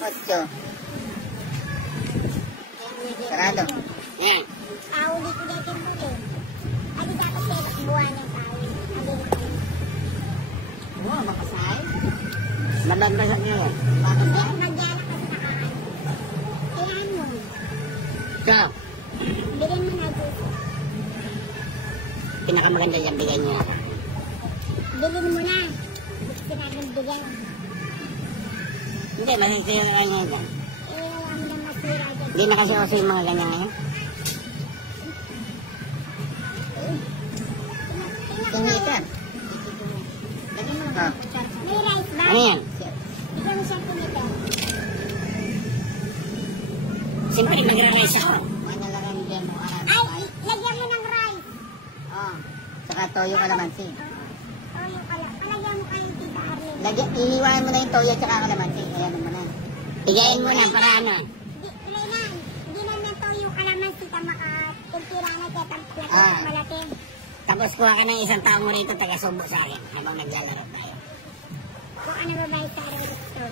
Ocho. Sarado. Yan. Ulit ko dito muli. Ano dapat sa buwan ng tao? Oo, makasay. Mababasag nyo yan. Hindi, magyala ka sa nakaan. Kailan mo? So, Bilhin mo na dito. pinakamaganda dyan, bigyan nyo. Bilhin mo na. Gusto natin bigyan. Hindi, masisira na kayo ngayon. Alam na masira dyan. Hindi na kasi uso yung mga ganyan ngayon. Tingitan. Lagyan mo na. May rice ba? Ano yan? Bigyan mo siyang pinito. Siyempre, mag-rice ako. Ano lang ang bigyan mo? Ay, lagyan mo ng rice. Oh. Saka toyo kalamansi. Toyo pala. Palagyan mo kayong tita Arlene. Iiwanan mo na yung toyo at kalamansi. Ayan mo na. Bigayin mo na para ano. Hindi na ng toyo kalamansi ka makatintira na kaya Ah. malaki. Tapos kuha ka ng isang tao mo rito, taga-subo sa akin habang naglalaro tayo. Kung ano ba ba yung sa rito?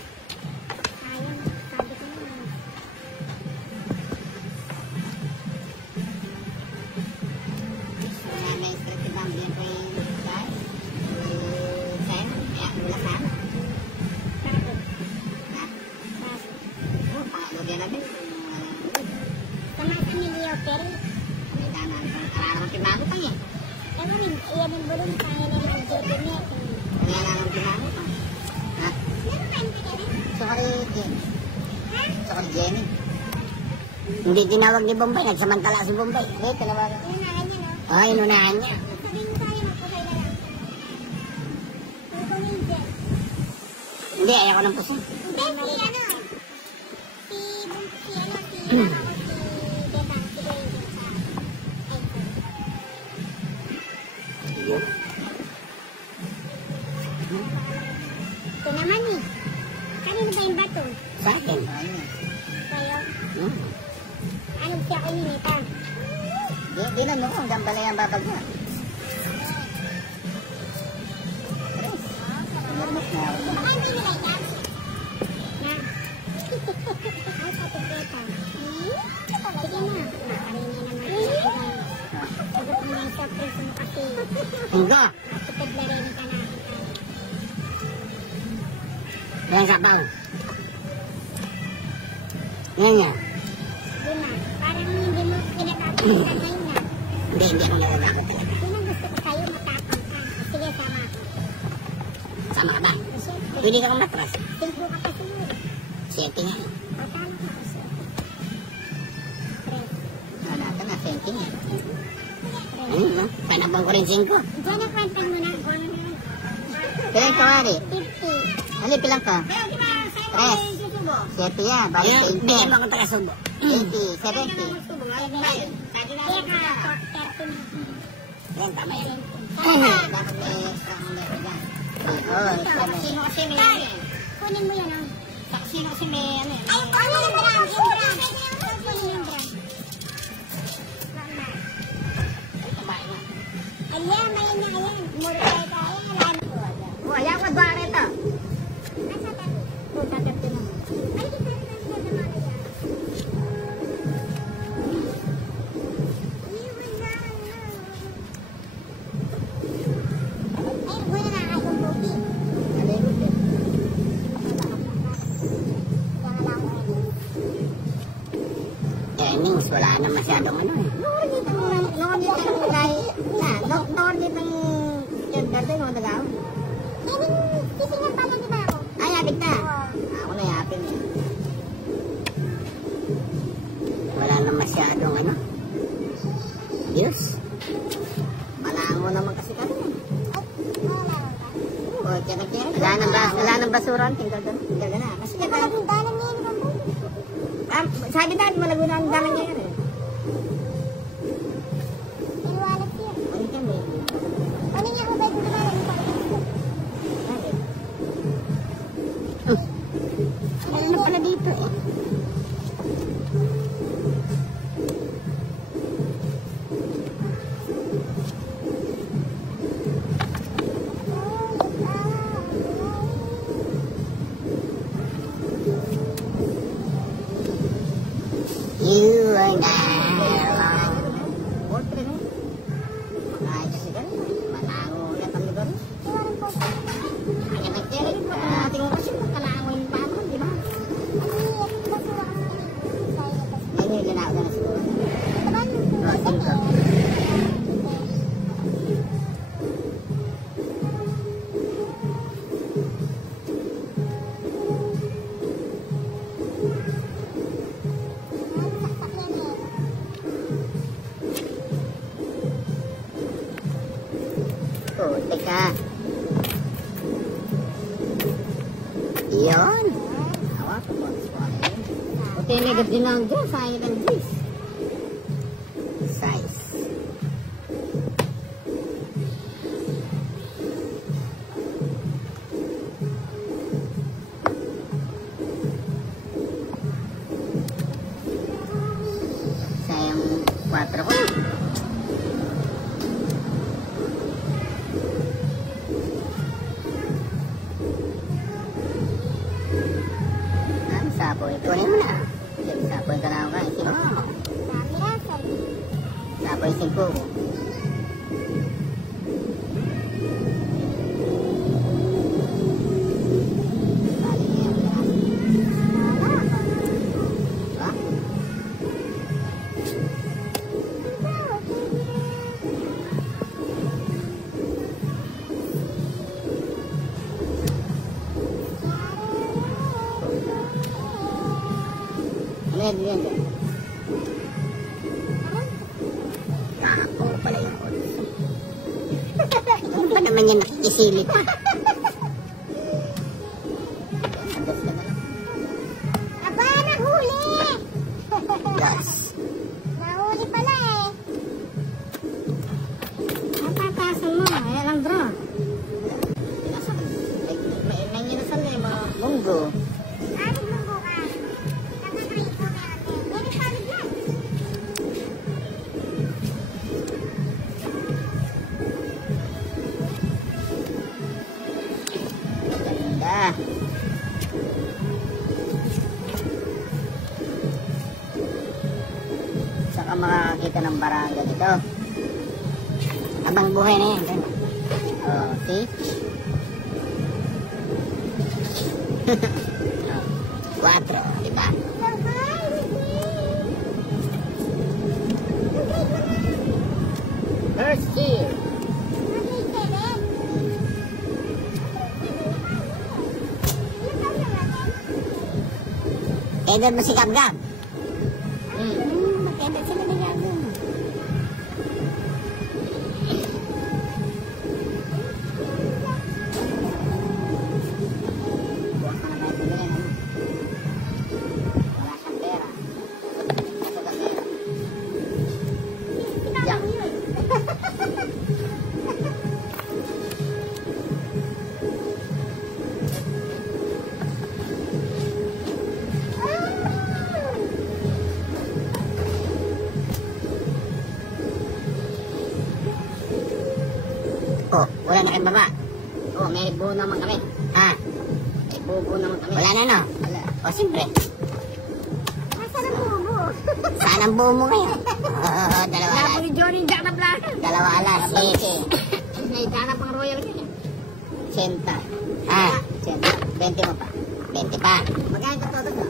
Ayun, sabi ko naman. Wala na yung street ibang bigyan ko yung guys. Sen. Kaya bulasan. Bakit? Ha? Bakit? Oh, pangalugyan natin. Sama sa Emilio Perry. May danan. Parang timago pa yan. Ewan rin, iyan yung bulong kaya na ng Jodonet. Kaya lang ang timago pa. Ha? Meron ba yung kaya? Sukari Jenny. Ha? Sukari Jenny. Hindi tinawag ni Bombay, nagsamantala si Bombay. Hindi, tinawagan. Yung nakan niya, no? Ay, inunahan niya. Sabihin mo tayo, magpusay na lang. Magpusay dyan. Hindi, ayaw ko ng pusin. Hindi, si ano? Si Bum, si ano, si Bebang, si Bebang sa Edson. Ito naman eh. Kanino ba yung bato? Sa akin. Ayun. Kayo? Hmm. Anong siya kinilitan? Di na mo kung gambala yung babag niya. Nirmok na ako. Baka hindi nila yan? Na. Ay, patikleta. Sige na. Nakarini naman. Sagot mo na yung surprise mo kasi. Hinggo. Matipid na rin ka na. Yan sabaw. Yan yan. Doon na. Parang hindi mo pinatapos sa tayo na. Hindi ako nalalagot talaga. Yun ang gusto ko sa'yo, matapang ka. Sige, sama ako. Sama ka ba? Kasi, Pwede ka kong matras. tingko ka pa siguro. Siyete nga. O, tama ka kasi. Tres. Wala ka na, senting eh. Ano no? Panabang ko rin 5. Diyan na kwentang mo na. Kung ano naman. Pilang ka, Wari? 50. Ano, pilang ka? Pero di ba, sa'yo mo Tres. yung susubo? 7 yan, bali Ayun, 20. bigyan mo akong taga-subo. 80, 70. Yan, tama yan. Dapat may extra ang meron dyan. Oo, extra may. Sino kasi may... Kunin mo yan, ah. Sino kasi may ano yan? Ay, kunin yung brand. Yung brand. Kunin yung brand. Ayan, mayan niya, ayan. Muro tayo tayo. Oh, ayan ka ba rito? Nasa tabi. O, tatabi na. Ay, di tayo na sila na mga yan. Iwan na, ano. Ay, wala na akong buki. Ano yung buti? Innings, wala na masyadong ano eh. Sisingan pala di ba ako? Ay, yapit na. Ako na yapin eh. Wala na masyadong ano. Diyos. Malango naman kasi kami. Wala ka. Oo, kaya wala nang basuran. Tinggal ka na. Kasi Malaging dalan niya yung kampo. sabi natin malago na ang dalang niya yan eh. Iniwalat siya. Ano kami? Ano niya ako ba yung dalan niya? Ano na pala dito eh. Teka. Yun. Hawak ko. Puti na din lang dyan. Sayang lang this. Size. Sayang 4 ko. Sapoy. Kunin mo na. Sapoy ka lang ka. Sino ka mo? Sapoy 5. Yan. Ako pala yung odds. Ano ba naman yan nakikisilip? Aba, nahuli! Yes. Nahuli pala eh. Ang tatasan mo, ayan lang draw. May ninasan na yung mga munggo. Anong munggo ka? Nakakain ko natin. Yan ang sabi dyan. Ganda. Saka makakakita ng barangay dito. Abang buhay na yan. Oh, see? 4, diba? First year. Edad mo si Gab-Gab. Mag-edad sila ni Gab-Gab. Wala siyang pera. Ito ka pera. Diyan. Oh, wala na kayong baba. Oh, may buo naman kami. Ha? May buo naman kami. Wala na, no? Wala. O, siyempre. Nasaan ang bubo? Saan ang buo mo ngayon? Oo, dalawa alas. Ni Johnny Janap lang. Dalawa alas. May Janap ang royal kanya. 80. Ah, 80. 20 mo pa. 20 pa. Magkano ito?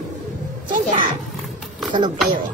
80. Sunog kayo eh.